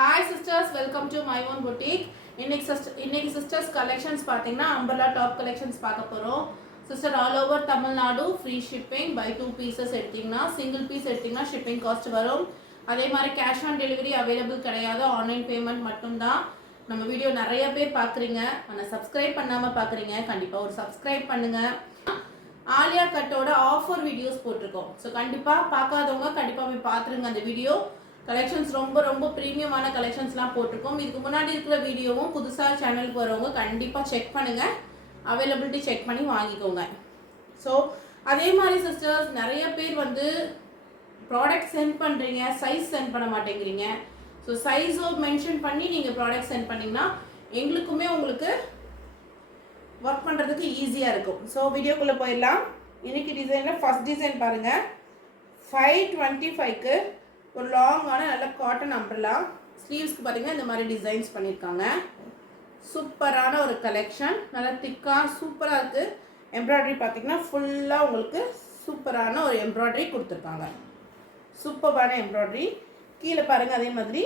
Hi sisters, welcome to my own boutique. இன்னைக்கு sisters collections பாத்தீங்கன்னா umbrella top collections பார்க்க போறோம். Sister all over Tamil Nadu free shipping by 2 pieces எடுத்தீங்கன்னா single piece எடுத்தீங்கன்னா shipping cost வரும். அதே மாதிரி cash on delivery available கிடையாது, ஆன்லைன் பேமெண்ட் மட்டும்தான். நம்ம வீடியோ நிறைய பேர் பார்க்குறீங்க, ஆனால் சப்ஸ்கிரைப் பண்ணாமல் பார்க்குறீங்க. கண்டிப்பாக ஒரு சப்ஸ்கிரைப் பண்ணுங்க. ஆலியா கட்டோட ஆஃபர் வீடியோஸ் போட்டிருக்கோம். ஸோ கண்டிப்பாக பார்க்காதவங்க கண்டிப்பாக போய் பார்த்துருங்க. அந்த வீடியோ கலெக்ஷன்ஸ் ரொம்ப ப்ரீமியமான கலெக்ஷன்ஸ்லாம் போட்டிருக்கோம். இதுக்கு முன்னாடி இருக்கிற வீடியோவும் புதுசாக சேனலுக்கு வரவங்க கண்டிப்பாக செக் பண்ணுங்கள், அவைலபிலிட்டி செக் பண்ணி வாங்கிக்கோங்க. ஸோ அதே மாதிரி சிஸ்டர்ஸ் நிறைய பேர் வந்து ப்ராடக்ட் சென்ட் பண்ணுறீங்க, சைஸ் சென்ட் பண்ண மாட்டேங்கிறீங்க. ஸோ சைஸோ மென்ஷன் பண்ணி நீங்கள் ப்ராடக்ட் சென்ட் பண்ணிங்கன்னா எங்களுக்குமே உங்களுக்கு ஒர்க் பண்ணுறதுக்கு ஈஸியாக இருக்கும். ஸோ வீடியோக்குள்ளே போயிடலாம். இன்றைக்கி டிசைனில் ஃபஸ்ட் டிசைன் பாருங்கள். 525க்கு ஒரு லாங்கான நல்ல காட்டன் அம்ப்ரெல்லா. ஸ்லீவ்ஸ்க்கு பார்த்தீங்கன்னா இந்த மாதிரி டிசைன்ஸ் பண்ணியிருக்காங்க. சூப்பரான ஒரு கலெக்ஷன், நல்லா திக்காக சூப்பராக இருக்குது. எம்ப்ராய்டரி பார்த்தீங்கன்னா ஃபுல்லாக உங்களுக்கு சூப்பரான ஒரு எம்ப்ராய்டரி கொடுத்துருக்காங்க. சூப்பரான எம்ப்ராய்டரி. கீழே பாருங்கள், அதே மாதிரி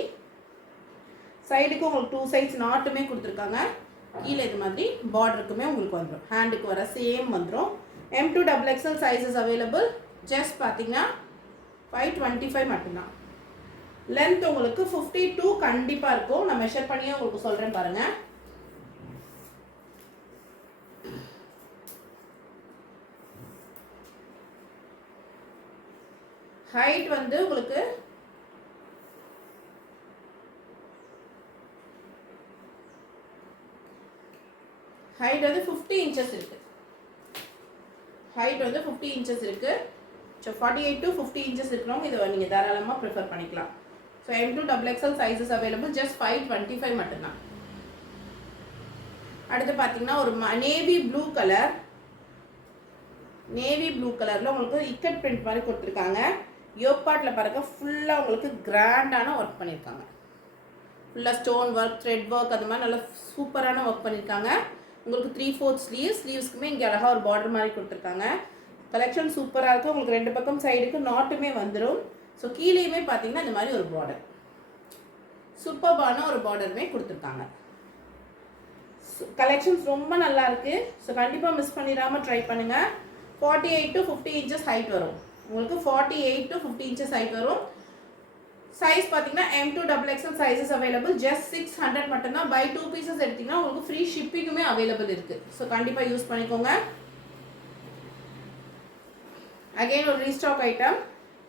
சைடுக்கு உங்களுக்கு 2 சைட்ஸ் நாட்டுமே கொடுத்துருக்காங்க. கீழே இது மாதிரி பார்டருக்குமே உங்களுக்கு வந்துடும், ஹேண்டுக்கு வர சேம் வந்துடும். M2 XXL sizes available. Just பார்த்தீங்கன்னா 525 மட்டும்தான். லென்த் உங்களுக்கு 52 கண்டிப்பாக இருக்கும். நான் மெஷர் பண்ணியே உங்களுக்கு சொல்கிறேன் பாருங்கள். ஹைட் வந்து உங்களுக்கு ஹைட் வந்து 50 இன்ச்சஸ் இருக்குது. ஹைட் வந்து 50 இன்ச்சஸ் இருக்குது. ஸோ 48 to 50 இன்ச்சஸ் இருக்கிறவங்க இதை நீங்கள் தாராளமாக ப்ரிஃபர் பண்ணிக்கலாம். So M2 XXL sizes available. Just 525 மட்டும்தான். அடுத்து பார்த்தீங்கன்னா ஒரு navy blue colour. Navy blue கலரில் உங்களுக்கு இக்கட் பிரிண்ட் மாதிரி கொடுத்துருக்காங்க. யோப்பாட்டில் பாருங்க ஃபுல்லாக உங்களுக்கு கிராண்டான ஒர்க் பண்ணியிருக்காங்க. ஃபுல்லாக ஸ்டோன் ஒர்க், த்ரெட் ஒர்க், அது மாதிரி நல்லா சூப்பரான ஒர்க் பண்ணியிருக்காங்க. உங்களுக்கு 3/4 ஸ்லீவ்ஸ்க்குமே இங்கே அழகாக ஒரு பார்டர் மாதிரி கொடுத்துருக்காங்க. கலெக்ஷன் சூப்பராக இருக்குது. உங்களுக்கு 2 பக்கம் சைடுக்கு நாட்டுமே வந்துடும். ஸோ கீழேயுமே பார்த்தீங்கன்னா இந்த மாதிரி ஒரு பார்டர், சூப்பரான ஒரு பார்டருமே கொடுத்துருக்காங்க. கலெக்ஷன்ஸ் ரொம்ப நல்லா இருக்குது. ஸோ கண்டிப்பாக மிஸ் பண்ணிடாமல் ட்ரை பண்ணுங்கள். 48 to 50 இன்ச்சஸ் ஹைட் வரும். உங்களுக்கு 48 to 50 இன்ச்சஸ் ஹைட் வரும். சைஸ் பார்த்தீங்கன்னா M2 XXL sizes available. Just 600 மட்டும்தான். பை 2 பீசஸ் எடுத்திங்கன்னா உங்களுக்கு ஃப்ரீ ஷிப்பிங்குமே அவைலபிள் இருக்குது. ஸோ கண்டிப்பாக யூஸ் பண்ணிக்கோங்க. அகெயின் ஒரு ரீஸ்டாக் ஐட்டம்.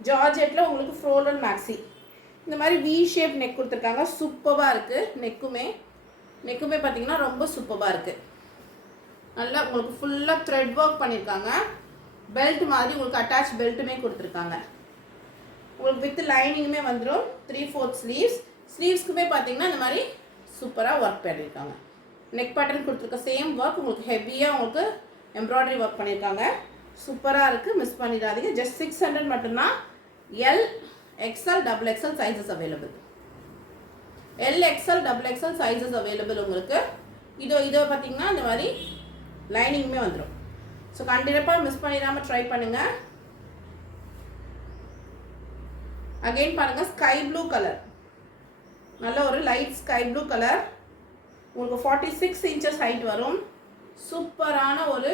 ஜார்ஜெட்டில் உங்களுக்கு ஃப்ரோலன் மேக்ஸி. இந்த மாதிரி வி ஷேப் நெக் கொடுத்துருக்காங்க. சூப்பராக இருக்குது. நெக்குமே பார்த்தீங்கன்னா ரொம்ப சூப்பராக இருக்குது. நல்லா உங்களுக்கு ஃபுல்லாக த்ரெட் ஒர்க் பண்ணியிருக்காங்க. பெல்ட் மாதிரி உங்களுக்கு அட்டாச் பெல்ட்டுமே கொடுத்துருக்காங்க. உங்களுக்கு வித் லைனிங்குமே வந்துடும். 3/4 ஸ்லீவ்ஸ்க்குமே பார்த்தீங்கன்னா இந்த மாதிரி சூப்பராக ஒர்க் பண்ணியிருக்காங்க. நெக் பேட்டர்ன் கொடுத்துருக்க சேம் ஒர்க் உங்களுக்கு ஹெவியாக உங்களுக்கு எம்ப்ராய்டரி ஒர்க் பண்ணியிருக்காங்க. சூப்பராக இருக்குது, மிஸ் பண்ணிடாதீங்க. ஜஸ்ட் 600 மட்டும்தான். L XL XXL sizes available. L XL XXL sizes available உங்களுக்கு. இதோ பார்த்தீங்கன்னா இந்த மாதிரி லைனிங்குமே வந்துடும். ஸோ கண்டிப்பாக மிஸ் பண்ணிடாமல் ட்ரை பண்ணுங்கள். அகெயின் பாருங்கள், ஸ்கை ப்ளூ கலர். நல்ல ஒரு லைட் ஸ்கை ப்ளூ கலர். உங்களுக்கு 46 இன்ச்சஸ் ஹைட் வரும். சூப்பரான ஒரு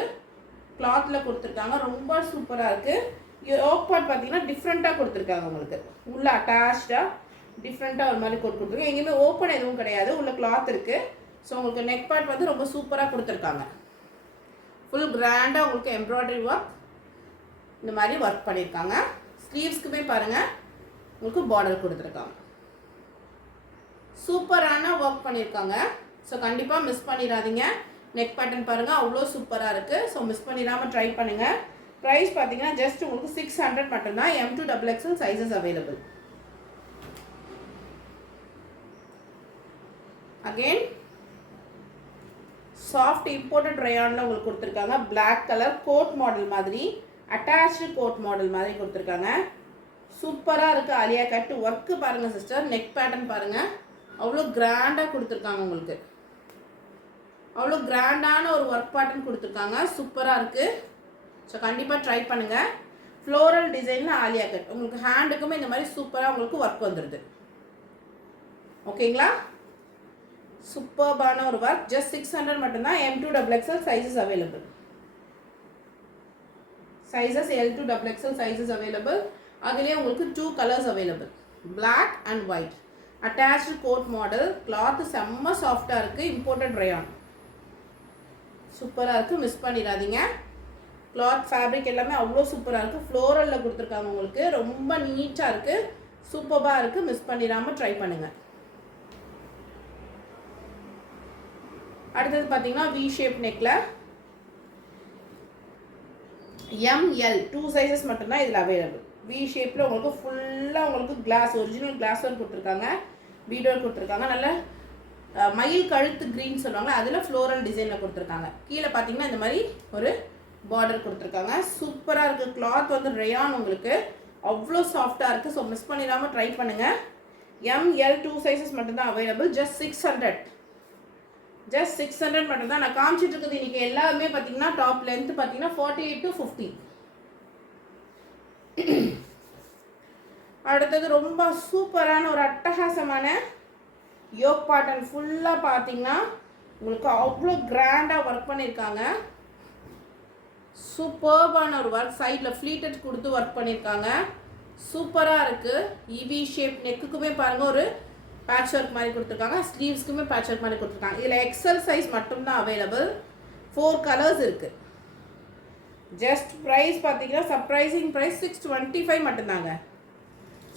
கிளாத்தில் கொடுத்துருக்காங்க. ரொம்ப சூப்பராக இருக்குது. யோக் பார்ட் பார்த்தீங்கன்னா டிஃப்ரெண்ட்டாக கொடுத்துருக்காங்க. உங்களுக்கு உள்ள அட்டாச்சாக டிஃப்ரெண்ட்டாக ஒரு மாதிரி கொடுத்துருக்காங்க. எங்கேயுமே ஓப்பன் எதுவும் கிடையாது, உள்ள கிளாத் இருக்குது. ஸோ உங்களுக்கு நெக் பார்ட் வந்து ரொம்ப சூப்பராக கொடுத்துருக்காங்க. ஃபுல் கிராண்டாக உங்களுக்கு எம்ப்ராய்டரி ஒர்க் இந்த மாதிரி ஒர்க் பண்ணியிருக்காங்க. ஸ்லீவ்ஸ்க்குமே பாருங்கள் உங்களுக்கு பார்டர் கொடுத்துருக்காங்க. சூப்பரான ஒர்க் பண்ணியிருக்காங்க. ஸோ கண்டிப்பாக மிஸ் பண்ணிடாதீங்க. நெக் பேட்டர்ன் பாருங்கள், அவ்வளோ சூப்பராக இருக்குது. ஸோ மிஸ் பண்ணிடாமல் ட்ரை பண்ணுங்கள். ப்ரைஸ் பார்த்தீங்கன்னா ஜஸ்ட் உங்களுக்கு 600 மட்டும்தான். M2 XXL sizes available. Again soft imported ரயானில் உங்களுக்கு கொடுத்துருக்காங்க. பிளாக் கலர் கோட் மாடல் மாதிரி, அட்டாச்சு கோட் மாடல் மாதிரி கொடுத்துருக்காங்க. சூப்பராக இருக்குது. ஆலியா கட் ஒர்க்கு பாருங்கள் சிஸ்டர். நெக் பேட்டர்ன் பாருங்கள், அவ்வளோ கிராண்டாக கொடுத்துருக்காங்க. உங்களுக்கு அவ்வளோ கிராண்டான ஒரு ஒர்க் பேட்டர்ன் கொடுத்துருக்காங்க. சூப்பராக இருக்குது. ஸோ கண்டிப்பாக ட்ரை பண்ணுங்கள். ஃப்ளோரல் டிசைனில் ஆலியா கட். உங்களுக்கு ஹேண்டுக்குமே இந்த மாதிரி சூப்பராக உங்களுக்கு ஒர்க் வந்துடுது. ஓகேங்களா? சூப்பர்பான ஒரு ஒர்க். ஜஸ்ட் 600 மட்டும்தான். M2XXL sizes available. Sizes L2XXL sizes available. அதுலேயே உங்களுக்கு 2 colours available, black and white. Attached coat model. Cloth செம்ம சாஃப்டாக இருக்குது. Imported rayon. சூப்பராக இருக்குது, மிஸ் பண்ணிடாதீங்க. கிளாத் ஃபேப்ரிக் எல்லாமே அவ்வளோ சூப்பராக இருக்குது. ஃப்ளோரலில் கொடுத்துருக்காங்க உங்களுக்கு. ரொம்ப நீட்டாக இருக்குது, சூப்பராக இருக்குது. மிஸ் பண்ணிடாமல் ட்ரை பண்ணுங்கள். அடுத்தது பார்த்தீங்கன்னா வி ஷேப் நெக்கில் ML 2 சைஸஸ் மட்டும்தான் இதில் அவைலபிள். வி ஷேப்பில் உங்களுக்கு ஃபுல்லாக உங்களுக்கு கிளாஸ், ஒரிஜினல் கிளாஸ் ஒர்க் கொடுத்துருக்காங்க, பீடர் கொடுத்துருக்காங்க. நல்ல மயில் கழுத்து க்ரீன் சொல்லுவாங்க, அதில் ஃப்ளோரல் டிசைனில் கொடுத்துருக்காங்க. கீழே பார்த்தீங்கன்னா இந்த மாதிரி ஒரு பார்டர் கொடுத்துருக்காங்க. சூப்பராக இருக்குது. கிளாத் வந்து ரயான் உங்களுக்கு அவ்வளோ சாஃப்டாக இருக்குது. ஸோ மிஸ் பண்ணிடாமல் ட்ரை பண்ணுங்கள். ML 2 சைஸஸ் மட்டும்தான் அவைலபிள். ஜஸ்ட் 600. ஜஸ்ட் 600 மட்டும்தான். நான் காமிச்சிட்டு இருக்குது இன்றைக்கி எல்லாமே பார்த்தீங்கன்னா டாப் லென்த் பார்த்தீங்கன்னா 48 to 50. அடுத்தது ரொம்ப சூப்பரான ஒரு அட்டகாசமான யோக் பாட்டன். ஃபுல்லாக பார்த்தீங்கன்னா உங்களுக்கு அவ்வளோ கிராண்டாக ஒர்க் பண்ணியிருக்காங்க. சூப்பர்பான ஒரு ஒர்க். சைடில் ஃப்ளீட்டட் கொடுத்து ஒர்க் பண்ணியிருக்காங்க. சூப்பராக இருக்குது. இவி ஷேப் நெக்குக்குமே பாருங்கள் ஒரு பேட்ச் ஒர்க் மாதிரி கொடுத்துருக்காங்க. ஸ்லீவ்ஸ்க்குமே பேட்ச் ஒர்க் மாதிரி கொடுத்துருக்காங்க. இதில் எக்ஸல் சைஸ் மட்டும்தான் அவைலபிள். 4 கலர்ஸ் இருக்குது. ஜஸ்ட் ப்ரைஸ் பார்த்தீங்கன்னா சர்ப்ரைசிங் ப்ரைஸ் 625 மட்டும்தாங்க.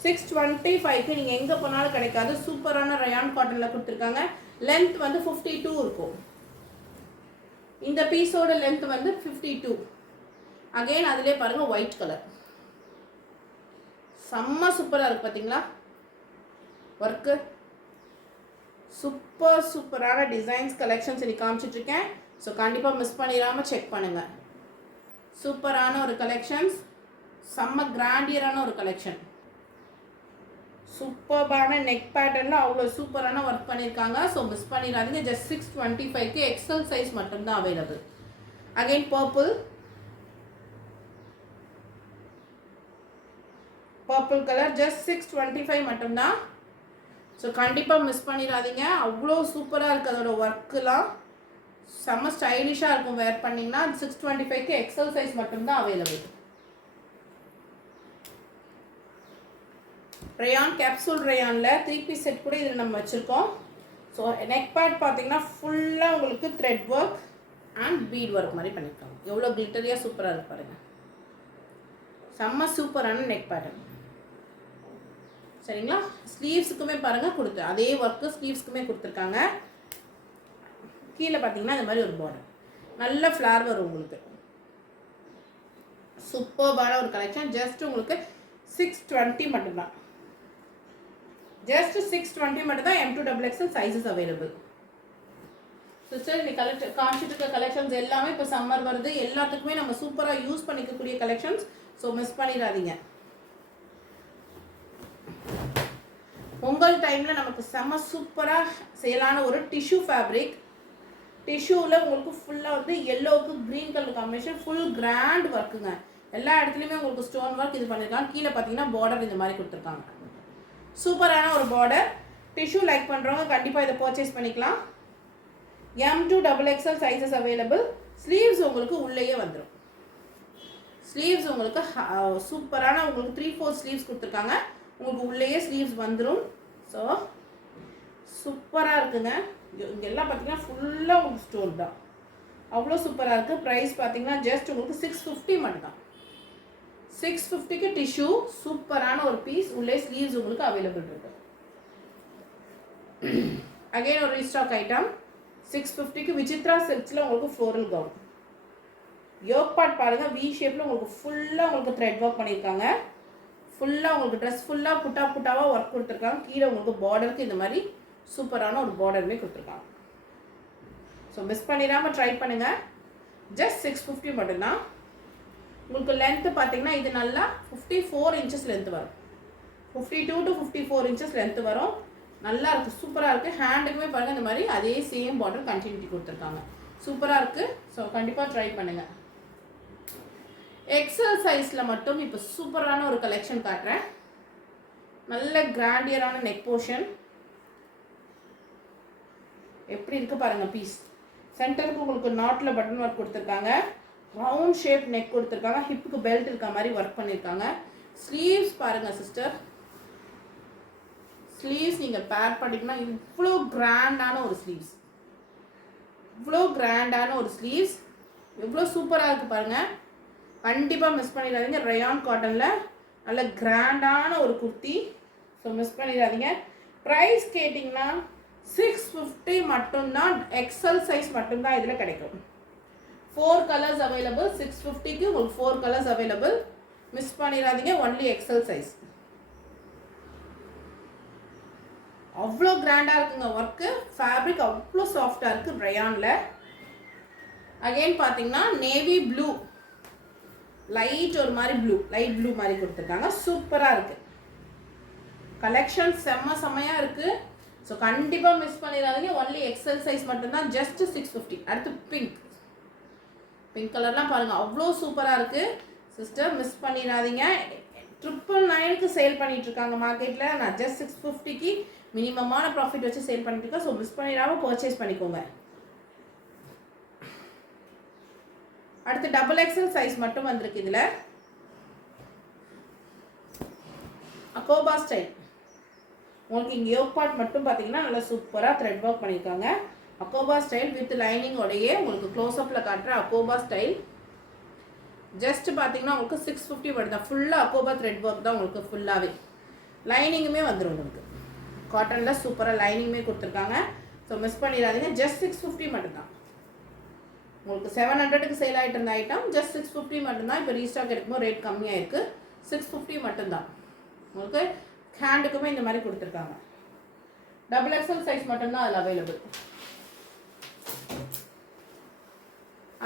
625க்கு நீங்கள் எங்கே போனாலும் கிடைக்காது. சூப்பரான ரயான் காட்டனில் கொடுத்துருக்காங்க. லென்த் வந்து 52 இருக்கும். இந்த பீஸோட லென்த் வந்து 52. அகெயின் அதிலே பாருங்கள் ஒயிட் கலர். செம்ம சூப்பராக இருக்குது பார்த்தீங்களா ஒர்க்கு. சூப்பரான டிசைன்ஸ் கலெக்ஷன்ஸ் இன்னைக்கு காமிச்சிட்ருக்கேன். ஸோ கண்டிப்பாக மிஸ் பண்ணிடாமல் செக் பண்ணுங்கள். சூப்பரான ஒரு கலெக்ஷன்ஸ், செம்ம கிராண்டியரான ஒரு கலெக்ஷன். சூப்பரான நெக் பேட்டர்னில் அவ்வளோ சூப்பரான ஒர்க் பண்ணியிருக்காங்க. ஸோ மிஸ் பண்ணிடாதீங்க. ஜஸ்ட் 625க்கு எக்ஸல் சைஸ் மட்டும்தான் available. Again purple colour. Just 625 மட்டும்தான். ஸோ கண்டிப்பாக மிஸ் பண்ணிடாதீங்க. அவ்வளோ சூப்பராக இருக்குது. அதோட ஒர்க்குலாம் செம்ம ஸ்டைலிஷாக இருக்கும். வேர் பண்ணிங்கன்னா 625க்கு எக்ஸல் சைஸ் மட்டும்தான் அவைலபிள். ரயான் கேப்சூல் ரயானில் 3 பீஸ் செட் கூட இதில் நம்ம வச்சுருக்கோம். ஸோ நெக் பேட் பார்த்தீங்கன்னா ஃபுல்லாக உங்களுக்கு thread work and beat work மாதிரி பண்ணியிருக்காங்க. எவ்வளோ கிளிட்டரியாக சூப்பராக இருக்கு பாருங்கள். செம்ம சூப்பரான நெக் பேட்டர்ன். சரிங்களா? ஸ்லீவ்ஸுக்குமே பாருங்கள் கொடுத்து அதே ஒர்க்கு ஸ்லீவ்ஸுக்குமே கொடுத்துருக்காங்க. கீழே பார்த்தீங்கன்னா இந்த மாதிரி ஒரு பார்டர், நல்ல ஃப்ளார் வரும் உங்களுக்கு. சூப்பர்பான ஒரு கலெக்ஷன். ஜஸ்ட் உங்களுக்கு 620 மட்டும்தான். ஜஸ்ட் 620 மட்டும்தான். M2XXL sizes available. சிஸ்டர் இன்னைக்கு காமிச்சிட்டு இருக்க கலெக்ஷன்ஸ் எல்லாமே இப்போ சம்மர் வருது, எல்லாத்துக்குமே நம்ம சூப்பராக யூஸ் பண்ணிக்கக்கூடிய கலெக்ஷன்ஸ். ஸோ மிஸ் பண்ணிடாதீங்க. பொங்கல் டைமில் நமக்கு செம்ம சூப்பராக செய்யலான ஒரு டிஷ்யூ ஃபேப்ரிக். டிஷ்யூவில் உங்களுக்கு ஃபுல்லாக வந்து எல்லோவுக்கு green colour combination, full grand ஒர்க்குங்க. எல்லா இடத்துலையுமே உங்களுக்கு ஸ்டோன் ஒர்க் இது பண்ணியிருக்காங்க. கீழே பார்த்தீங்கன்னா பார்டர் இந்த மாதிரி கொடுத்துருக்காங்க. சூப்பரான ஒரு பார்டர். டிஷ்யூ லைக் பண்ணுறவங்க கண்டிப்பாக இதை பர்ச்சேஸ் பண்ணிக்கலாம். M2XXL sizes available. ஸ்லீவ்ஸ் உங்களுக்கு உள்ளேயே வந்துடும். ஸ்லீவ்ஸ் உங்களுக்கு சூப்பரான உங்களுக்கு 3/4 ஸ்லீவ்ஸ் கொடுத்துருக்காங்க. உங்களுக்கு உள்ளேயே ஸ்லீவ்ஸ் வந்துடும். ஸோ சூப்பராக இருக்குங்க. இங்கே எல்லாம் பார்த்தீங்கன்னா ஃபுல்லாக உங்களுக்கு ஸ்டோன் தான். அவ்வளோ சூப்பராக இருக்குது. ப்ரைஸ் பார்த்தீங்கன்னா ஜஸ்ட் உங்களுக்கு 650 மட்டும்தான். 650க்கு டிஷ்யூ சூப்பரான ஒரு பீஸ். உள்ளே ஸ்லீவ்ஸ் உங்களுக்கு அவைலபிள் இருக்கு. அகெயின் ஒரு ரீஸ்டாக் ஐட்டம். 650க்கு விசித்ரா சில்க்ஸில் உங்களுக்கு ஃப்ளோரல் கவுன். யோக் பார்ட் பாருங்கள், வி ஷேப்பில் உங்களுக்கு ஃபுல்லாக உங்களுக்கு த்ரெட் ஒர்க் பண்ணியிருக்காங்க. ஃபுல்லாக உங்களுக்கு ட்ரெஸ் ஃபுல்லாக புட்டாவாக ஒர்க் கொடுத்துருக்காங்க. கீழே உங்களுக்கு பார்டருக்கு இந்த மாதிரி சூப்பரான ஒரு பார்டருமே கொடுத்துருக்காங்க. ஸோ மிஸ் பண்ணிடாமல் ட்ரை பண்ணுங்கள். ஜஸ்ட் 650 மட்டும்தான். உங்களுக்கு லென்த்து பார்த்தீங்கன்னா இது நல்லா 54 இன்ச்சஸ் லென்த்து வரும். 52 to 54 இன்ச்சஸ் லென்த்து வரும். நல்லா இருக்குது, சூப்பராக இருக்குது. ஹேண்டுக்குமே பாருங்கள் இந்த மாதிரி அதே சேம் பார்டர் கண்டினியூட்டி கொடுத்துருக்காங்க. சூப்பராக இருக்குது. ஸோ கண்டிப்பாக ட்ரை பண்ணுங்கள். எக்ஸல் சைஸில் மட்டும் இப்போ சூப்பரான ஒரு கலெக்ஷன் காட்டுறேன். நல்ல கிராண்டியரான நெக் போர்ஷன், எப்படி இருக்குது பாருங்கள் பீஸ். சென்டருக்கு உங்களுக்கு நாட்டில் பட்டன் ஒர்க் கொடுத்துருக்காங்க. ரவுண்ட் ஷேப் நெக் கொடுத்துருக்காங்க. ஹிப்புக்கு பெல்ட் இருக்க மாதிரி ஒர்க் பண்ணியிருக்காங்க. ஸ்லீவ்ஸ் பாருங்கள் சிஸ்டர். ஸ்லீவ்ஸ் நீங்கள் பேர் பண்ணிங்கன்னா இவ்வளோ கிராண்டான ஒரு ஸ்லீவ்ஸ். இவ்வளோ கிராண்டான ஒரு ஸ்லீவ்ஸ். எவ்வளோ சூப்பராக இருக்குது பாருங்கள். கண்டிப்பாக மிஸ் பண்ணிடாதீங்க. ரயான் காட்டனில் நல்ல கிராண்டான ஒரு குர்த்தி. ஸோ மிஸ் பண்ணிடாதீங்க. ப்ரைஸ் கேட்டிங்கன்னா 650 மட்டும்தான். எக்ஸல் சைஸ் மட்டும்தான் இதில் கிடைக்கும். 4 கலர்ஸ் அவைலபிள். 650க்கு உங்களுக்கு 4 கலர்ஸ் அவைலபிள். மிஸ் பண்ணிடாதீங்க. Only XL size. அவ்வளோ கிராண்டாக இருக்குங்க ஒர்க்கு. ஃபேப்ரிக் அவ்வளோ சாஃப்டாக இருக்குது ரயானில். அகெயின் பார்த்தீங்கன்னா நேவி ப்ளூ, லைட் ஒரு மாதிரி ப்ளூ, லைட் ப்ளூ மாதிரி கொடுத்துருக்காங்க. சூப்பராக இருக்குது. கலெக்ஷன் செம்மையாக இருக்குது. ஸோ கண்டிப்பாக மிஸ் பண்ணிடாதீங்க. ஒன்லி எக்ஸல் சைஸ் மட்டும்தான். ஜஸ்ட் 650. அடுத்து பிங்க். பிங்க் கலர்லாம் பாருங்கள் அவ்வளோ சூப்பராக இருக்குது சிஸ்டர். மிஸ் பண்ணிடாதீங்க. 999க்கு சேல் பண்ணிகிட்ருக்காங்க மார்க்கெட்டில். நான் ஜஸ்ட் 650க்கு மினிமமான ப்ராஃபிட் வச்சு சேல் பண்ணிட்டுருக்கேன். ஸோ மிஸ் பண்ணிடாமல் பர்ச்சேஸ் பண்ணிக்கோங்க. அடுத்து XXL சைஸ் மட்டும் வந்திருக்கு. இதில் அகோபா ஸ்டைல். உங்களுக்கு இங்கே யோக் பார்ட் மட்டும் பார்த்தீங்கன்னா நல்லா சூப்பராக த்ரெட் ஒர்க் பண்ணியிருக்காங்க. அகோபா ஸ்டைல் வித் லைனிங்கோடையே உங்களுக்கு க்ளோஸ்அப்பில் காட்டுற அகோபா ஸ்டைல். ஜஸ்ட் பார்த்தீங்கன்னா உங்களுக்கு 650 வருது. ஃபுல்லாக அகோபா த்ரெட் ஒர்க் தான் உங்களுக்கு ஃபுல்லாகவே. லைனிங்குமே வந்துடும் உங்களுக்கு. காட்டனில் சூப்பராக லைனிங்குமே கொடுத்துருக்காங்க. ஸோ மிஸ் பண்ணிடாதீங்க. ஜஸ்ட் 650 மட்டும்தான். உங்களுக்கு 700க்கு சேல் ஆகிட்டு இருந்த ஐட்டம் ஜஸ்ட் 650 மட்டும்தான். இப்போ ரீஸ்டாக் எடுக்கும்போது ரேட் கம்மியாக இருக்குது. 650 மட்டும்தான். உங்களுக்கு ஹேண்டுக்குமே இந்த மாதிரி கொடுத்துருக்காங்க. XXL சைஸ் மட்டும்தான் அதில் அவைலபிள்.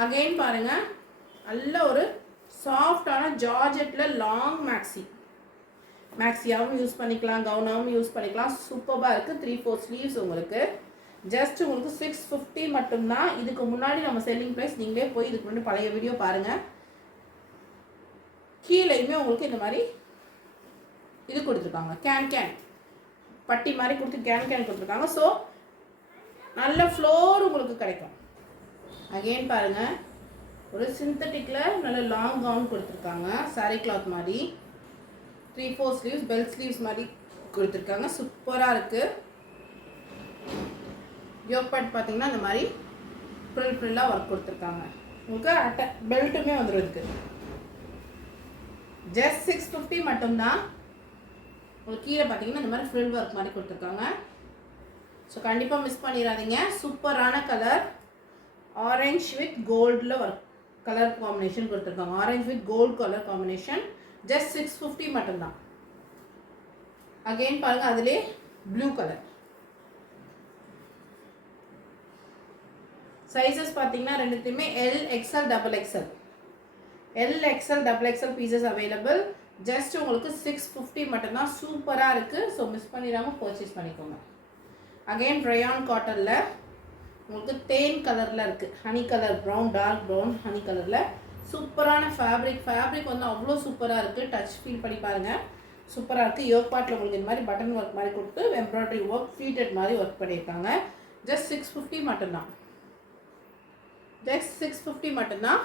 அகெயின் பாருங்கள் நல்ல ஒரு சாஃப்டான ஜார்ஜெட்டில் லாங் மேக்ஸியாகவும் யூஸ் பண்ணிக்கலாம், கவுனாகவும் யூஸ் பண்ணிக்கலாம். சூப்பராக இருக்குது. 3/4 ஸ்லீவ்ஸ் உங்களுக்கு. ஜஸ்ட் உங்களுக்கு 650 மட்டும்தான். இதுக்கு முன்னாடி நம்ம செல்லிங் ப்ரைஸ் நீங்களே போய் இதுக்கு முன்னாடி பழைய வீடியோ பாருங்கள். கீழேயுமே உங்களுக்கு இந்த மாதிரி இது கொடுத்துருக்காங்க. கேன் பட்டி மாதிரி கொடுத்து கேன் கொடுத்துருக்காங்க. ஸோ நல்ல ஃப்ளோர் உங்களுக்கு கிடைக்கும். அகெயின் பாருங்கள் ஒரு சிந்தட்டிக்கில் நல்ல லாங் கவுன் கொடுத்துருக்காங்க. சாரீ கிளாத் மாதிரி 3/4 ஸ்லீவ்ஸ், பெல் ஸ்லீவ்ஸ் மாதிரி கொடுத்துருக்காங்க. சூப்பராக இருக்குது. யோக் பார்ட் பார்த்தீங்கன்னா இந்த மாதிரி ஃப்ரில்லாக ஒர்க் கொடுத்துருக்காங்க. உங்களுக்கு பெல்ட்டுமே வந்துடும். இதுக்கு ஜஸ்ட் 650 மட்டும்தான். உங்களுக்கு கீழே பார்த்தீங்கன்னா இந்த மாதிரி ஃப்ரில் ஒர்க் மாதிரி கொடுத்துருக்காங்க. ஸோ கண்டிப்பாக மிஸ் பண்ணிடாதீங்க. சூப்பரான கலர். ஆரஞ்ச் வித் கோல்டில் ஒர்க் கலர் காம்பினேஷன் கொடுத்துருக்காங்க. Orange with gold colour combination. Just 650 மட்டும்தான். அகெயின் பாருங்கள் அதிலே ப்ளூ கலர். சைஸஸ் பார்த்தீங்கன்னா ரெண்டுத்தையுமே L, XL, XXL. L, XL, XXL pieces available. Just உங்களுக்கு 650 மட்டும்தான். சூப்பராக இருக்குது. ஸோ மிஸ் பண்ணிடாமல் பர்ச்சேஸ் பண்ணிக்கோங்க. அகெயின் ரயான் காட்டனில் உங்களுக்கு தேன் கலரில் இருக்குது. Honey colour brown, dark brown honey கலரில் சூப்பரான ஃபேப்ரிக் வந்து அவ்வளோ சூப்பராக இருக்குது. டச் ஃபீல் பண்ணி பாருங்கள். சூப்பராக இருக்குது. யோக் பார்ட்டில் உங்களுக்கு இந்த மாதிரி பட்டன் ஒர்க் மாதிரி கொடுத்து எம்ப்ராய்டரி ஒர்க் ஃப்ளீட்டட் மாதிரி ஒர்க் பண்ணியிருக்காங்க. ஜஸ்ட் 650 மட்டும்தான். ஜஸ்ட் 650 மட்டும்தான்.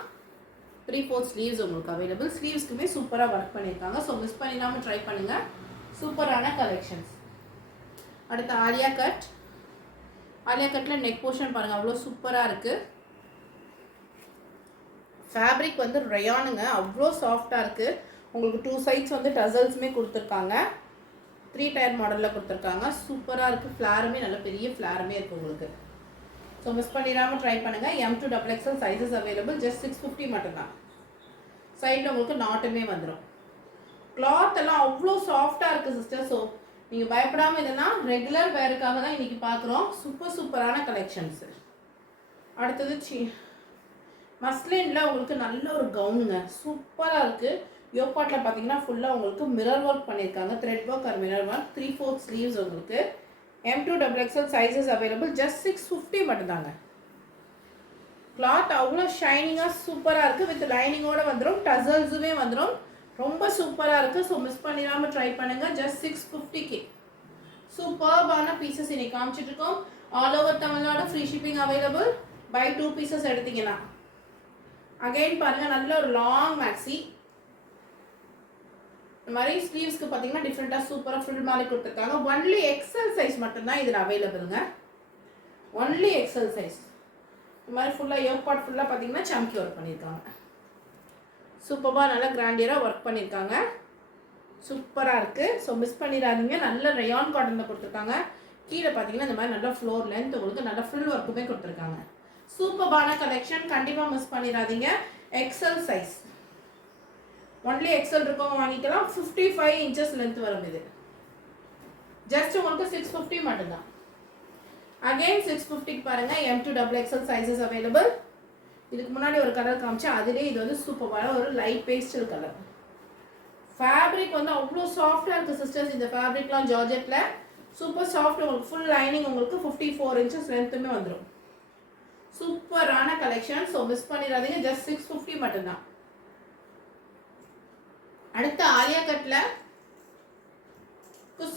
3/4 ஸ்லீவ்ஸ் உங்களுக்கு அவைலபிள். ஸ்லீவ்ஸ்க்குமே சூப்பராக ஒர்க் பண்ணியிருக்காங்க. ஸோ மிஸ் பண்ணிடாமல் ட்ரை பண்ணுங்கள். சூப்பரான கலெக்ஷன்ஸ். அடுத்து ஆலியா கட்டில் நெக் போர்ஷன் பாருங்கள் அவ்வளோ சூப்பராக இருக்குது. ஃபேப்ரிக் வந்து ரயானுங்க அவ்வளோ சாஃப்டாக இருக்குது. உங்களுக்கு 2 சைட்ஸ் வந்து டசல்ஸுமே கொடுத்துருக்காங்க. 3 டயர் மாடலில் கொடுத்துருக்காங்க. சூப்பராக இருக்குது. ஃப்ளாருமே நல்ல பெரிய ஃப்ளாருமே இருக்குது உங்களுக்கு. ஸோ மிஸ் பண்ணிடாமல் ட்ரை பண்ணுங்கள். M to XXL sizes available. Just 650 மட்டும்தான். சைடில் உங்களுக்கு நாட்டுமே வந்துடும். கிளாத் எல்லாம் அவ்வளோ சாஃப்டாக இருக்குது சிஸ்டர். ஸோ நீங்கள் பயப்படாமல் இதெல்லாம் ரெகுலர் வேருக்காக தான் இன்றைக்கி பார்க்குறோம். சூப்பரான கலெக்ஷன்ஸு. அடுத்தது மஸ்லினில் உங்களுக்கு நல்ல ஒரு கவுனுங்க. சூப்பராக இருக்குது. யோக் பார்ட்டில் பார்த்தீங்கன்னா ஃபுல்லாக உங்களுக்கு மிரர் ஒர்க் பண்ணியிருக்காங்க. Thread work or mirror work. 3/4 sleeves உங்களுக்கு. M to XXL sizes available. Just 650 மட்டும்தாங்க. கிளாத் அவ்வளோ ஷைனிங்காக சூப்பராக இருக்குது. வித் லைனிங்கோடு வந்துடும். டசல்ஸுமே வந்துடும். ரொம்ப சூப்பராக இருக்குது. ஸோ மிஸ் பண்ணிடாமல் ட்ரை பண்ணுங்கள். ஜஸ்ட் 650க்கு சூப்பர்பான பீசஸ் இன்னைக்கு காமிச்சிட்டு இருக்கோம். All over Tamil Nadu free shipping available. Buy 2 pieces எடுத்தீங்கன்னா அகைன் பாருங்க, நல்ல ஒரு லாங் மேக்ஸி. இந்த மாதிரி ஸ்லீவ்ஸ்க்கு பார்த்தீங்கன்னா டிஃப்ரெண்ட்டாக சூப்பராக ஃபில் மாதிரி கொடுத்துருக்காங்க. ஒன்லி எக்ஸல் சைஸ் மட்டும்தான் இதில் அவைலபிளுங்க. Only XL size. இந்த மாதிரி ஃபுல்லாக யோக் பார்ட் ஃபுல்லாக பார்த்தீங்கன்னா சம்கி ஒர்க் பண்ணியிருக்காங்க. சூப்பராக நல்லா கிராண்டியராக ஒர்க் பண்ணியிருக்காங்க. சூப்பராக இருக்குது. ஸோ மிஸ் பண்ணிடாதீங்க. நல்ல ரயான் காட்டனில் கொடுத்துருக்காங்க. கீழே பார்த்தீங்கன்னா இந்த மாதிரி நல்லா ஃப்ளோர் லென்த் உங்களுக்கு நல்லா ஃபுல் ஒர்க்குமே கொடுத்துருக்காங்க. சூப்பரான கலெக்ஷன், கண்டிப்பாக மிஸ் பண்ணிடாதீங்க. எக்ஸல் சைஸ், ஒன்லி எக்ஸல் இருக்கவங்க வாங்கிக்கலாம். 55 இன்ச்சஸ் லென்த் வரும். இது ஜஸ்ட் உங்களுக்கு 650 மட்டும்தான். அகைன் 650 பாருங்க. M2XXL sizes available. இதுக்கு முன்னாடி ஒரு கலர் காமிச்சேன், அதுலேயே இது வந்து சூப்பரான ஒரு லைட் பேஸ்டல் கலர். ஃபேப்ரிக் வந்து அவ்வளோ சாஃப்டாக இருக்குது சிஸ்டர்ஸ். இந்த ஃபேப்ரிக்லாம் ஜார்ஜெட்டில் சூப்பர் சாஃப்ட். உங்களுக்கு ஃபுல் லைனிங் உங்களுக்கு 54 இன்ச்சஸ் லென்த்துமே வந்துடும். சூப்பரான கலெக்ஷன். ஸோ மிஸ் பண்ணிடாதீங்க. ஜஸ்ட் 650 மட்டும்தான். அடுத்த ஆலியா கட்டில்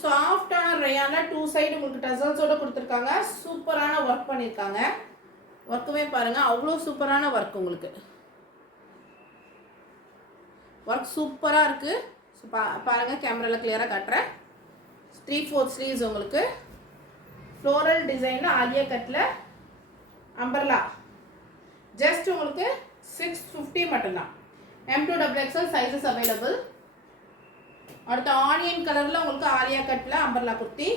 சாஃப்டான ரயான்ல 2 சைடு உங்களுக்கு டசல்ஸோட கொடுத்துருக்காங்க. சூப்பரான ஒர்க் பண்ணியிருக்காங்க. ஒர்க்குமே பாருங்க, அவ்வளோ சூப்பரான ஒர்க். உங்களுக்கு ஒர்க் சூப்பராக இருக்குது. ஸோ பாருங்கள், கேமராவில் கிளியராக காட்டுறேன். 3/4 ஸ்லீவ்ஸ் உங்களுக்கு ஃப்ளோரல் டிசைனில் ஆலியா கட்டில் அம்பர்லா. ஜஸ்ட் உங்களுக்கு 650 மட்டும்தான். M2XXL sizes available. அடுத்த ஆனியன் கலரில் உங்களுக்கு ஆலியா கட்டில் அம்பர்லா குர்த்தி.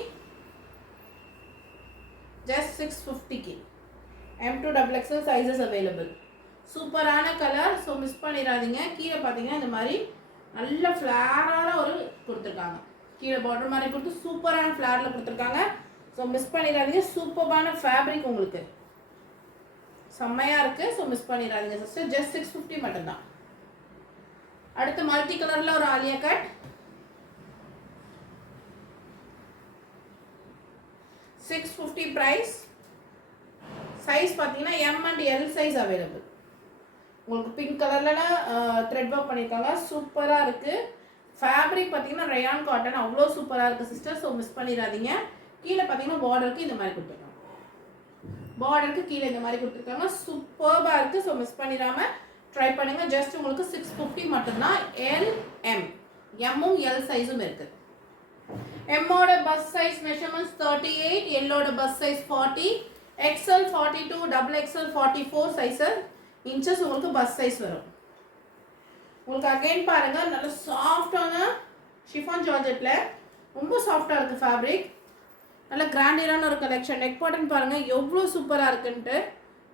ஜஸ்ட் 650க்கு M2XXL சைஸஸ் அவைலபிள். சூப்பரான கலர். ஸோ மிஸ் பண்ணிடாதீங்க. கீழே பார்த்தீங்கன்னா இந்த மாதிரி நல்ல ஃப்ளாரான ஒரு கொடுத்துருக்காங்க. கீழே பார்டர் மாதிரி கொடுத்து சூப்பரான ஃப்ளாரில் கொடுத்துருக்காங்க. ஸோ மிஸ் பண்ணிடாதீங்க. சூப்பரான ஃபேப்ரிக் உங்களுக்கு செம்மையாக இருக்குது. ஸோ மிஸ் பண்ணிடாதீங்க சிஸ்டர். ஜஸ்ட் 650 மட்டும்தான். அடுத்து மல்டி கலரில் ஒரு ஆலியா கட். 650 ப்ரைஸ். சைஸ் பார்த்தீங்கன்னா M and L size available. உங்களுக்கு பிங்க் கலரில் த்ரெட் ஒர்க் பண்ணியிருக்காங்க. சூப்பராக இருக்குது. ஃபேப்ரிக் பார்த்தீங்கன்னா ரயான் காட்டன் அவ்வளோ சூப்பராக இருக்குது சிஸ்டர். ஸோ மிஸ் பண்ணிடாதீங்க. கீழே பார்த்தீங்கன்னா பார்டருக்கு இந்த மாதிரி கொடுத்துருக்காங்க. பார்டருக்கு கீழே இந்த மாதிரி கொடுத்துருக்காங்க. சூப்பராக இருக்குது. ஸோ மிஸ் பண்ணிடாமல் ட்ரை பண்ணுங்கள். ஜஸ்ட் உங்களுக்கு 650 மட்டும்தான். LM, எம்மும் எல் சைஸும் இருக்குது. எம்மோட பஸ் சைஸ் மெஷர்மெண்ட்ஸ் 38, எல்லோட bust size 40, XL 42, XXL 44 sizes inches உங்களுக்கு பஸ் சைஸ் வரும். உங்களுக்கு அகைன் பாருங்கள், நல்ல சாஃப்டான ஷிஃபான் ஜார்ஜெட்டில் ரொம்ப சாஃப்டாக இருக்குது ஃபேப்ரிக். நல்ல கிராண்டியரான ஒரு கலெக்ஷன். நெக் பாட்டன் பாருங்கள் எவ்வளோ சூப்பராக இருக்குன்ட்டு.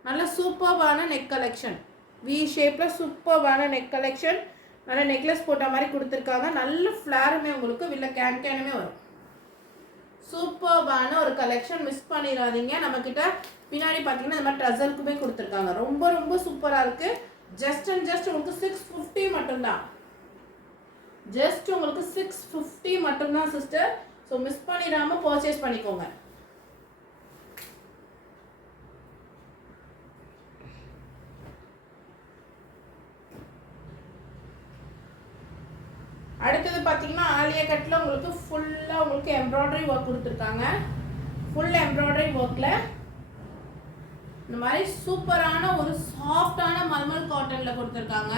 நல்ல சூப்பர்பான நெக் கலெக்ஷன். வி ஷேப்பில் சூப்பர்பான நெக் கலெக்ஷன். நல்ல நெக்லஸ் போட்ட மாதிரி கொடுத்துருக்காங்க. நல்ல ஃப்ளாருமே உங்களுக்கு வில்ல கேனுமே வரும். சூப்பர்பான ஒரு கலெக்ஷன். மிஸ் பண்ணிடாதீங்க. நம்மக்கிட்ட பின்னாடி பார்த்தீங்கன்னா இந்த மாதிரி ட்ரஸலுக்குமே கொடுத்துருக்காங்க. ரொம்ப ரொம்ப சூப்பராக இருக்குது. ஜஸ்ட் அண்ட் ஜஸ்ட் உங்களுக்கு 650 மட்டும்தான். ஜஸ்ட் உங்களுக்கு 650 மட்டும்தான் சிஸ்டர். ஸோ மிஸ் பண்ணிடாமல் பர்ச்சேஸ் பண்ணிக்கோங்க. அடுத்தது பார்த்தீங்கன்னா ஆலியா கட்டில் உங்களுக்கு ஃபுல்லாக உங்களுக்கு எம்ப்ராய்டரி ஒர்க் கொடுத்துருக்காங்க. ஃபுல் எம்ப்ராய்டரி ஒர்க்கில் இந்த மாதிரி சூப்பரான ஒரு சாஃப்டான மல்மல் காட்டனில் கொடுத்துருக்காங்க.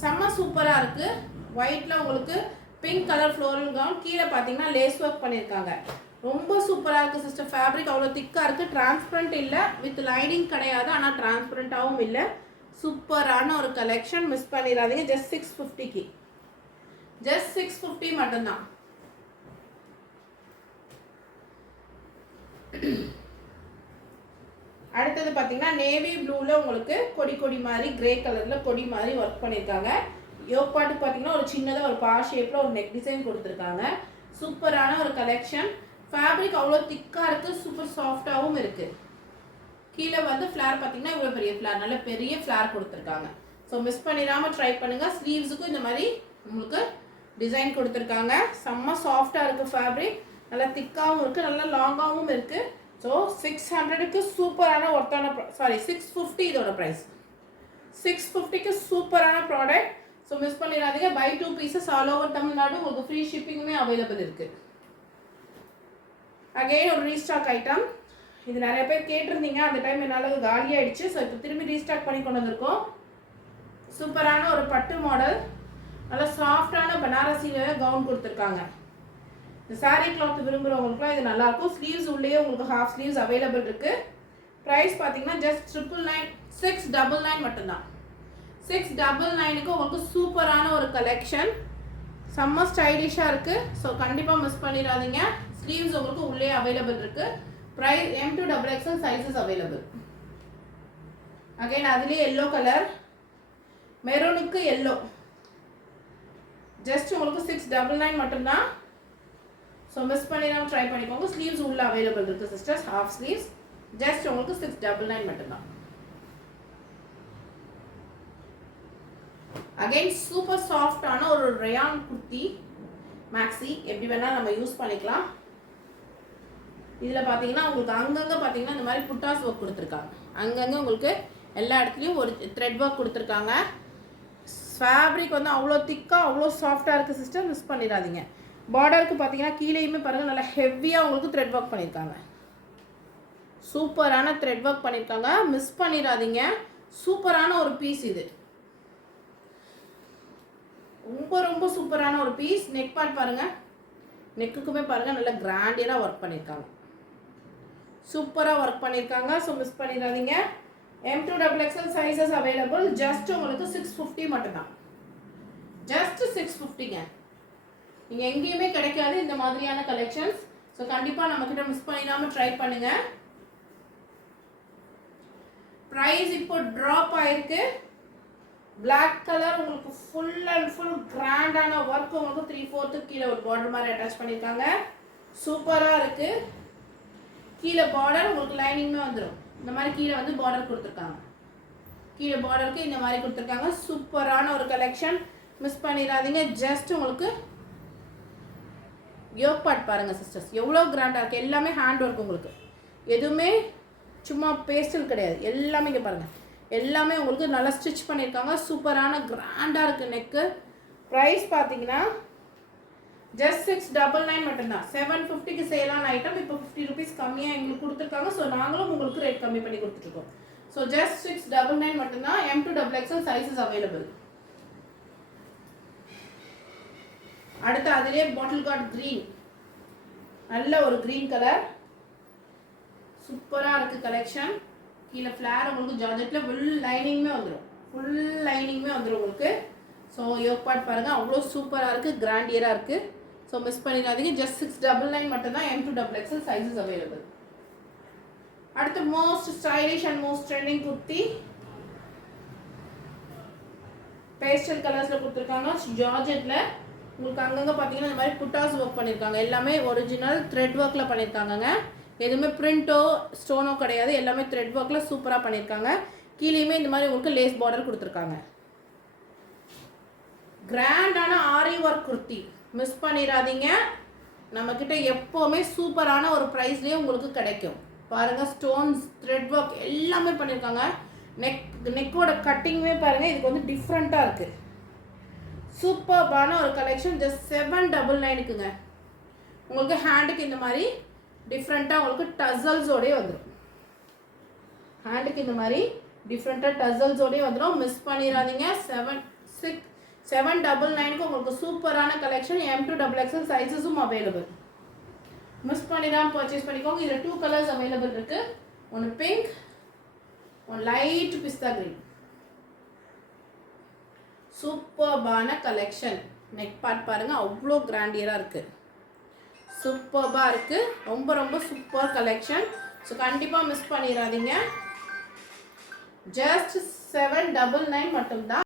செம்ம சூப்பராக இருக்குது. ஒயிட்டில் உங்களுக்கு பிங்க் கலர் ஃப்ளோரல் கவுன். கீழே பார்த்தீங்கன்னா லேஸ் ஒர்க் பண்ணியிருக்காங்க. ரொம்ப சூப்பராக இருக்குது சிஸ்டர். ஃபேப்ரிக் அவ்வளோ திக்காக இருக்குது. டிரான்ஸ்பரண்ட் இல்லை, வித் லைனிங் கிடையாது, ஆனால் டிரான்ஸ்பரண்ட்டாகவும் இல்லை. சூப்பரான ஒரு கலெக்ஷன். மிஸ் பண்ணிடாதீங்க. ஜஸ்ட் 650க்கு. ஜஸ்ட் 650 மட்டும்தான். அடுத்தது பார்த்தீங்கன்னா நேவி ப்ளூவில் உங்களுக்கு கொடி கொடி மாதிரி கிரே கலரில் கொடி மாதிரி ஒர்க் பண்ணியிருக்காங்க. யோக் பாட்டுக்கு பார்த்தீங்கன்னா ஒரு சின்னதாக ஒரு பா ஷேப்பில் ஒரு நெக் டிசைன் கொடுத்துருக்காங்க. சூப்பரான ஒரு கலெக்ஷன். ஃபேப்ரிக் அவ்வளோ திக்காக இருக்குது. சூப்பர் சாஃப்டாகவும் இருக்குது. கீழே வந்து ஃப்ளார் பார்த்தீங்கன்னா இவ்வளோ பெரிய ஃப்ளார், நல்ல பெரிய ஃப்ளார் கொடுத்துருக்காங்க. ஸோ மிஸ் பண்ணிடாமல் ட்ரை பண்ணுங்கள். ஸ்லீவ்ஸுக்கும் இந்த மாதிரி உங்களுக்கு டிசைன் கொடுத்துருக்காங்க. செம்ம சாஃப்டாக இருக்குது ஃபேப்ரிக். நல்லா திக்காகவும் இருக்குது, நல்லா லாங்காகவும் இருக்குது. ஸோ 600க்கு சூப்பரான ஒர்த்தான 650 இதோட ப்ரைஸ். 650க்கு சூப்பரான ப்ராடக்ட். ஸோ மிஸ் பண்ணிடாதீங்க. Buy 2 pieces all over Tamil Nadu உங்களுக்கு ஃப்ரீ ஷிப்பிங்குமே அவைலபிள் இருக்குது. அகைன் ஒரு ரீஸ்டாக் ஐட்டம். இது நிறைய பேர் கேட்டிருந்தீங்க, அந்த டைம் என்னால் காலியாகிடுச்சு. ஸோ இப்போ திரும்பி ரீஸ்டாக் பண்ணி கொண்டு வந்திருக்கோம். சூப்பரான ஒரு பட்டு மாடல், நல்லா சாஃப்டான பனாரசியில் கவுன் கொடுத்துருக்காங்க. இந்த சாரீ கிளாத் விரும்புகிறவங்களுக்குலாம் இது நல்லாயிருக்கும். ஸ்லீவ்ஸ் உள்ளே உங்களுக்கு ஹாஃப் ஸ்லீவ்ஸ் அவைலபிள் இருக்குது. ப்ரைஸ் பார்த்தீங்கன்னா ஜஸ்ட் 699 மட்டும்தான். 699க்கு உங்களுக்கு சூப்பரான ஒரு கலெக்ஷன், செம்ம ஸ்டைலிஷாக இருக்குது. ஸோ கண்டிப்பாக மிஸ் பண்ணிடாதீங்க. ஸ்லீவ்ஸ் உங்களுக்கு உள்ளே அவைலபிள் இருக்குது. Price M to XXL sizes available. Again அதுலேயே எல்லோ கலர், மெரூனுக்கு எல்லோ, ஜஸ்ட் உங்களுக்கு 699 மட்டும்தான். ஸோ மிஸ் பண்ணிடாமல் ட்ரை பண்ணிக்கோங்க. ஸ்லீவ்ஸ் உள்ளே அவைலபிள் இருக்குது சிஸ்டர்ஸ், ஹாஃப் ஸ்லீவ்ஸ். ஜஸ்ட் உங்களுக்கு 699 மட்டும்தான். அகைன் சூப்பர் சாஃப்டான ஒரு ரயான் குர்த்தி மேக்ஸி, எப்படி வேணால் நம்ம யூஸ் பண்ணிக்கலாம். இதில் பார்த்தீங்கன்னா உங்களுக்கு அங்கங்கே பார்த்தீங்கன்னா இந்த மாதிரி புட்டாஸ் ஒர்க் கொடுத்துருக்காங்க. அங்கங்கே உங்களுக்கு எல்லா இடத்துலையும் ஒரு த்ரெட் ஒர்க் கொடுத்துருக்காங்க. ஃபேப்ரிக் வந்து அவ்வளோ திக்காக அவ்வளோ சாஃப்டாக இருக்குது சிஸ்டர், மிஸ் பண்ணிடாதீங்க. பார்டருக்கு பார்த்தீங்கன்னா கீழேயுமே பாருங்கள் நல்லா ஹெவியாக உங்களுக்கு த்ரெட் ஒர்க் பண்ணியிருக்காங்க. சூப்பரான த்ரெட் ஒர்க் பண்ணியிருக்காங்க, மிஸ் பண்ணிடாதீங்க. சூப்பரான ஒரு பீஸ் இது, ரொம்ப ரொம்ப சூப்பரான ஒரு பீஸ். நெக் பார்ட் பாருங்கள், நெக்குக்குமே பாருங்கள் நல்லா கிராண்டியராக ஒர்க் பண்ணியிருக்காங்க, சூப்பராக ஒர்க் பண்ணியிருக்காங்க. ஸோ மிஸ் பண்ணிடாதீங்க. M to XXL sizes available. Just உங்களுக்கு 650 மட்டும்தான். ஜஸ்ட் 650ங்க. நீங்கள் எங்கேயுமே கிடைக்காது இந்த மாதிரியான கலெக்ஷன்ஸ். ஸோ கண்டிப்பாக நம்மக்கிட்ட மிஸ் பண்ணிடாமல் ட்ரை பண்ணுங்கள். ப்ரைஸ் இப்போ ட்ராப் ஆயிருக்கு. பிளாக் கலர் உங்களுக்கு ஃபுல் அண்ட் ஃபுல் கிராண்டான ஒர்க், உங்களுக்கு 3/4 கீழே ஒரு பார்டர் மாதிரி அட்டாச் பண்ணியிருக்காங்க. சூப்பராக இருக்குது. கீழே பார்டர் உங்களுக்கு லைனிங்குமே வந்துடும். இந்த மாதிரி கீழே வந்து பார்டர் கொடுத்துருக்காங்க. கீழே பார்டருக்கு இந்த மாதிரி கொடுத்துருக்காங்க. சூப்பரான ஒரு கலெக்ஷன், மிஸ் பண்ணிடாதீங்க. ஜஸ்ட் உங்களுக்கு யோக் பார்ட் பாருங்கள் சிஸ்டர்ஸ், எவ்வளோ கிராண்டாக இருக்குது. எல்லாமே ஹேண்ட் ஒர்க், உங்களுக்கு எதுவுமே சும்மா பேஸ்டல் கிடையாது. எல்லாமே இங்கே பாருங்கள், எல்லாமே உங்களுக்கு நல்லா ஸ்டிச் பண்ணியிருக்காங்க. சூப்பரான கிராண்டாக இருக்குது நெக்கு. ப்ரைஸ் பார்த்தீங்கன்னா ஜஸ்ட் 699 மட்டும்தான். 750க்கு சேலான ஐட்டம் இப்போ 50 rupees கம்மியாக எங்களுக்கு கொடுத்துருக்காங்க. ஸோ நாங்களும் உங்களுக்கு ரேட் கம்மி பண்ணி கொடுத்துட்ருக்கோம். ஸோ ஜஸ்ட் 699 மட்டும்தான். M to XXL sizes available. அடுத்து அதிலே பாட்டில் கார்ட் க்ரீன், நல்ல ஒரு க்ரீன் கலர், சூப்பராக இருக்குது கலெக்ஷன். கீழே ஃப்ளார் உங்களுக்கு ஜார்ஜெட்டில் ஃபுல் லைனிங்குமே வந்துடும், உங்களுக்கு. ஸோ யோக் பார்ட் பாருங்கள், அவ்வளோ சூப்பராக இருக்குது, கிராண்டியராக இருக்குது. ஸோ மிஸ் பண்ணிடாதீங்க. ஜஸ்ட் 699 மட்டும்தான். M to XXL sizes available. அடுத்து most stylish and most trending kurti, pastel கலர்ஸில் கொடுத்துருக்காங்க. ஜார்ஜெட்டில் உங்களுக்கு அங்கங்கே பார்த்தீங்கன்னா இந்த மாதிரி புட்டாஸ் ஒர்க் பண்ணியிருக்காங்க. எல்லாமே ஒரிஜினல் த்ரெட் ஒர்க்கில் பண்ணியிருக்காங்கங்க. எதுவுமே பிரிண்டோ ஸ்டோனோ கிடையாது, எல்லாமே த்ரெட் ஒர்க்கில் சூப்பராக பண்ணியிருக்காங்க. கீழேயுமே இந்த மாதிரி உங்களுக்கு லேஸ் பார்டர் கொடுத்துருக்காங்க. கிராண்டான ஆரி ஒர்க் குர்த்தி, மிஸ் பண்ணிடாதீங்க. நம்மக்கிட்ட எப்போவுமே சூப்பரான ஒரு ப்ரைஸ்லேயே உங்களுக்கு கிடைக்கும். பாருங்கள், ஸ்டோன்ஸ் த்ரெட் ஒர்க் எல்லாமே பண்ணியிருக்காங்க. நெக்கோட கட்டிங்குமே பாருங்கள், இதுக்கு வந்து டிஃப்ரெண்ட்டாக இருக்குது. சூப்பர்பான ஒரு கலெக்ஷன். ஜஸ்ட் 799க்குங்க. உங்களுக்கு ஹேண்டுக்கு இந்த மாதிரி டிஃப்ரெண்ட்டாக உங்களுக்கு டசல்ஸோடய வந்துடும். ஹேண்டுக்கு இந்த மாதிரி டிஃப்ரெண்ட்டாக டசல்ஸோடய வந்துடும். மிஸ் பண்ணிடாதீங்க. 799க்கு உங்களுக்கு சூப்பரான கலெக்ஷன். M to XXL சைஸஸும் அவைலபிள். மிஸ் பண்ணிடாமல் பர்ச்சேஸ் பண்ணிக்கோங்க. இதில் 2 கலர்ஸ் அவைலபிள் இருக்குது. ஒன்று பிங்க், ஒன்று லைட் பிஸ்தா கிரீன். சூப்பர்பான கலெக்ஷன். நெக் பார்ட் பாருங்கள், அவ்வளோ கிராண்டியராக இருக்குது, சூப்பர்பாக இருக்குது. ரொம்ப ரொம்ப சூப்பர் கலெக்ஷன். ஸோ கண்டிப்பாக மிஸ் பண்ணிடாதீங்க. ஜஸ்ட் 799 மட்டும்தான்.